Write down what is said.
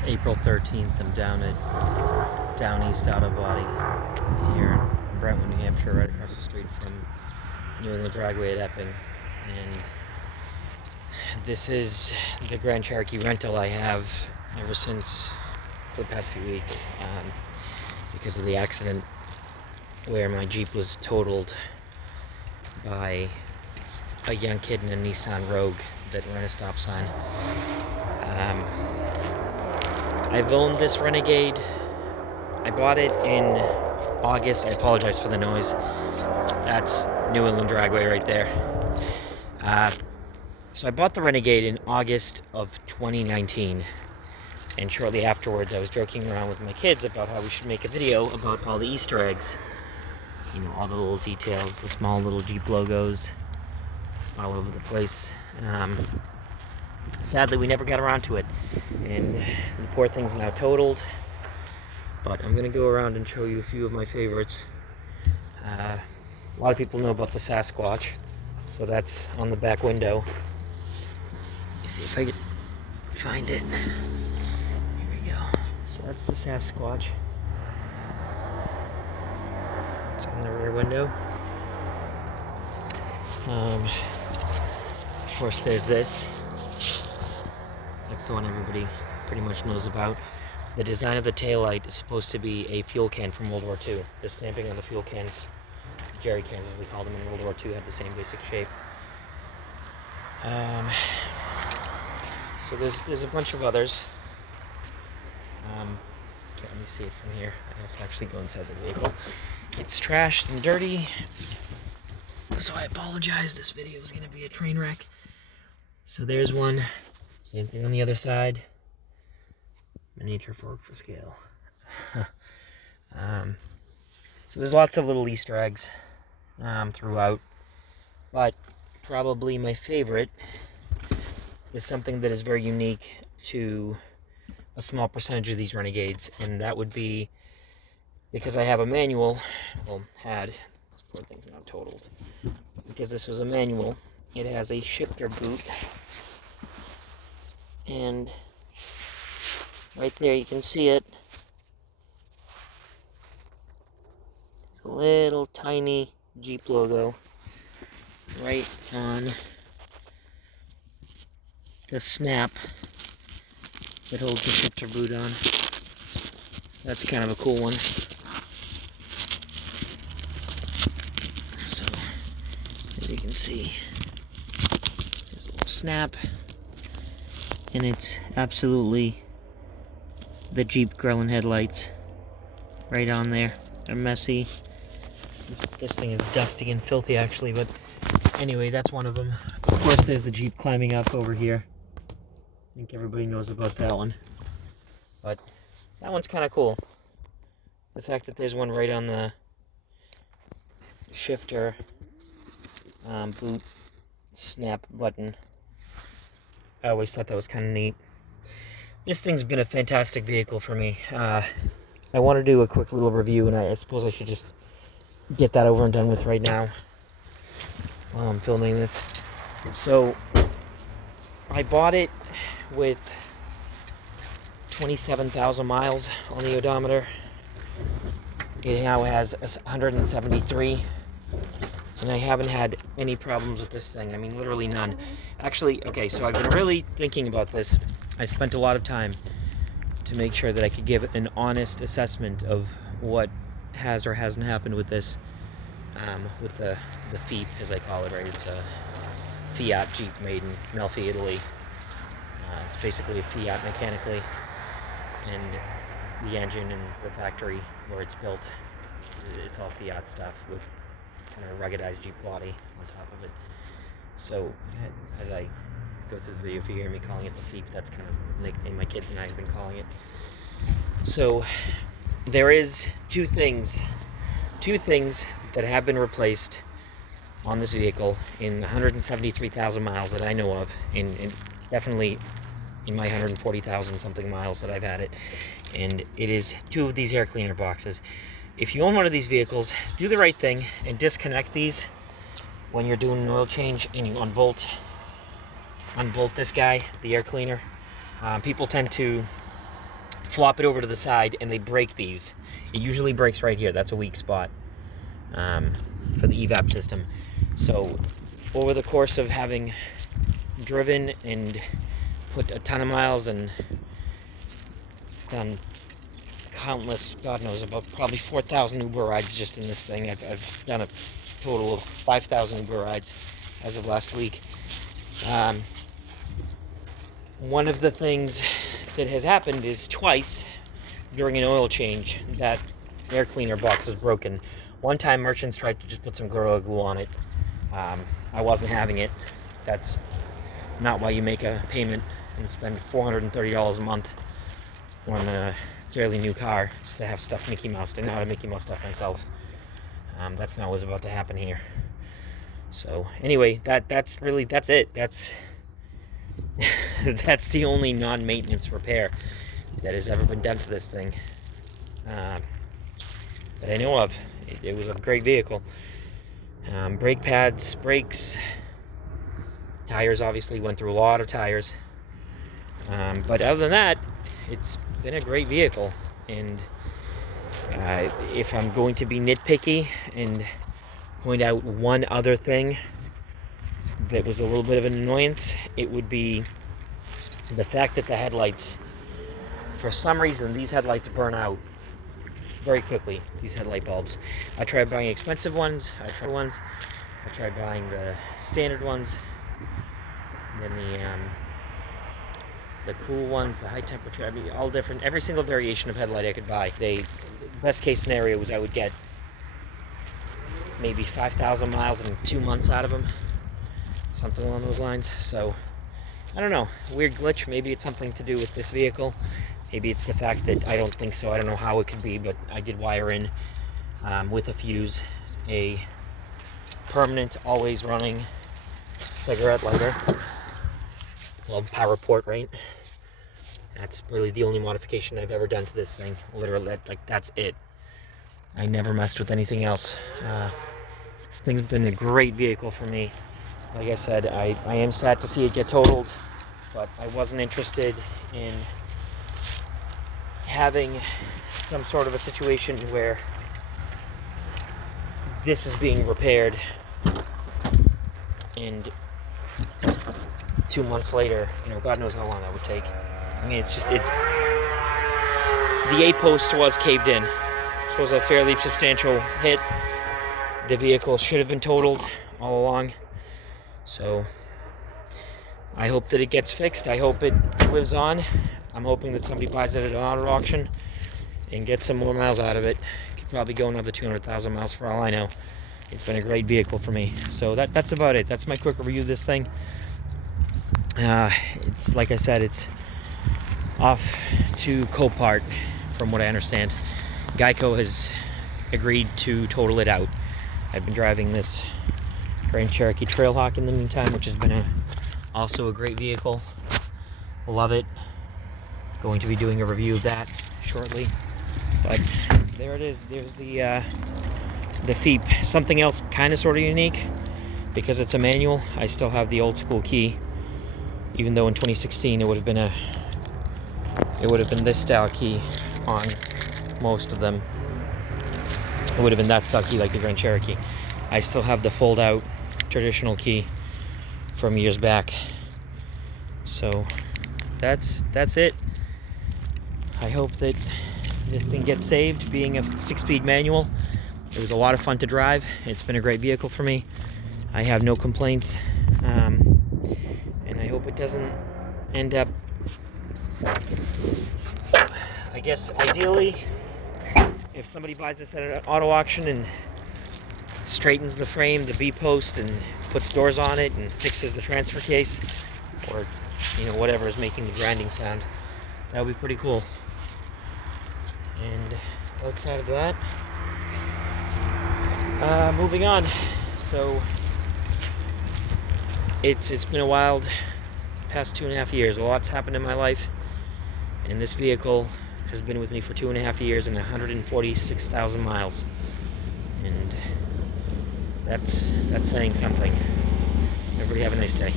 It's April 13th. I'm down east Auto Body here in Brentwood, New Hampshire, right across the street from New England Dragway at Epping. And this is the Grand Cherokee rental I have ever since for the past few weeks because of the accident where my Jeep was totaled by a young kid in a Nissan Rogue that ran a stop sign. I've owned this Renegade. I bought it in August. I apologize for the noise. That's New England Dragway right there. So I bought the Renegade in August of 2019. And shortly afterwards, I was joking around with my kids about how we should make a video about all the Easter eggs. You know, all the little details, the small little Jeep logos all over the place. Sadly, we never got around to it. And the poor thing's now totaled. But I'm going to go around and show you a few of my favorites. A lot of people know about the Sasquatch. So that's on the back window. Let me see if I can find it. Here we go. So that's the Sasquatch. It's on the rear window. Of course, there's this. That's the one everybody pretty much knows about. The design of the taillight is supposed to be a fuel can from World War II. The stamping on the fuel cans, jerry cans as they called them in World War II, had the same basic shape. So there's a bunch of others. Okay, let me see it from here. I have to actually go inside the vehicle. It's trashed and dirty, so I apologize. This video is going to be a train wreck. So there's one. Same thing on the other side. Miniature Ford for scale. So there's lots of little Easter eggs throughout, but probably my favorite is something that is very unique to a small percentage of these Renegades, and that would be because I have a manual. Well, this poor thing's not totaled. Because this was a manual, it has a shifter boot, and right there you can see it. A little tiny Jeep logo right on the snap that holds the shifter boot on. That's kind of a cool one. So, as you can see, there's a little snap, and it's absolutely the Jeep grill and headlights right on there. They're messy. This thing is dusty and filthy actually, but anyway, that's one of them. Of course, there's the Jeep climbing up over here. I think everybody knows about that one. But that one's kind of cool. The fact that there's one right on the shifter boot snap button. I always thought that was kind of neat. This thing's been a fantastic vehicle for me. I want to do a quick little review, and I suppose I should just get that over and done with right now while I'm filming this. So, I bought it with 27,000 miles on the odometer. It now has 173, and I haven't had any problems with this thing. I mean, literally none. Actually, okay, so I've been really thinking about this. I spent a lot of time to make sure that I could give an honest assessment of what has or hasn't happened with this, with the Feep, as I call it, right? It's a Fiat Jeep made in Melfi, Italy. It's basically a Fiat mechanically, and the engine and the factory where it's built, it's all Fiat stuff with kind of a ruggedized Jeep body on top of it. So as I go through the video, if you hear me calling it the Feep, that's kind of the nickname my kids and I have been calling it. So there is two things that have been replaced on this vehicle in 173,000 miles that I know of, in definitely in my 140,000 something miles that I've had it, and it is two of these air cleaner boxes. If you own one of these vehicles, do the right thing and disconnect these when you're doing an oil change, and you unbolt this guy, the air cleaner. People tend to flop it over to the side, and they break these. It usually breaks right here. That's a weak spot for the evap system. So over the course of having driven and put a ton of miles and done countless, God knows, about probably 4,000 Uber rides just in this thing. I've done a total of 5,000 Uber rides as of last week. One of the things that has happened is twice during an oil change that air cleaner box was broken. One time merchants tried to just put some Gorilla Glue on it. I wasn't having it. That's not why you make a payment and spend $430 a month on a fairly new car just to have stuff Mickey Mouse. I know how to Mickey Mouse stuff myself. That's not what's about to happen here. So anyway, that's it. That's that's the only non-maintenance repair that has ever been done to this thing that I know of. It was a great vehicle. Brake pads, brakes, tires, obviously went through a lot of tires. But other than that, it's been a great vehicle. And if I'm going to be nitpicky and point out one other thing that was a little bit of an annoyance, it would be the fact that the headlights, for some reason, these headlights burn out very quickly, these headlight bulbs. I tried buying expensive ones, I tried buying the standard ones, then the cool ones, the high temperature, I mean, all different, every single variation of headlight I could buy. Best case scenario was I would get maybe 5,000 miles in 2 months out of them, something along those lines. So I don't know, weird glitch. Maybe it's something to do with this vehicle. Maybe it's the fact that I don't think so. I don't know how it could be, but I did wire in with a fuse a permanent, always running cigarette lighter. Well, power port, right? That's really the only modification I've ever done to this thing. Literally, that's it. I never messed with anything else. This thing's been a great vehicle for me. Like I said, I am sad to see it get totaled, but I wasn't interested in having some sort of a situation where this is being repaired and 2 months later, God knows how long that would take. I mean, the A-post was caved in. This was a fairly substantial hit. The vehicle should have been totaled all along. So I hope that it gets fixed. I hope it lives on. I'm hoping that somebody buys it at an auto auction and gets some more miles out of it. Could probably go another 200,000 miles for all I know. It's been a great vehicle for me. So that's about it. That's my quick review of this thing. It's like I said, it's off to Copart, from what I understand. Geico has agreed to total it out. I've been driving this Grand Cherokee Trailhawk in the meantime, which has been also a great vehicle. Love it. Going to be doing a review of that shortly. But there it is. There's the Feep. Something else kind of sort of unique, because it's a manual. I still have the old school key, even though in 2016 it would have been this style key on most of them. It would have been that style key like the Grand Cherokee. I still have the fold out traditional key from years back. So that's it. I hope that this thing gets saved. Being a 6-speed manual, it was a lot of fun to drive. It's been a great vehicle for me. I have no complaints, and I hope it doesn't end up, I guess ideally, if somebody buys this at an auto auction and straightens the frame, the B-post, and puts doors on it and fixes the transfer case, or whatever is making the grinding sound, that would be pretty cool. And outside of that, moving on. So it's been a wild past 2.5 years. A lot's happened in my life, and this vehicle has been with me for 2.5 years and 146,000 miles, and that's saying something. Everybody have a nice day.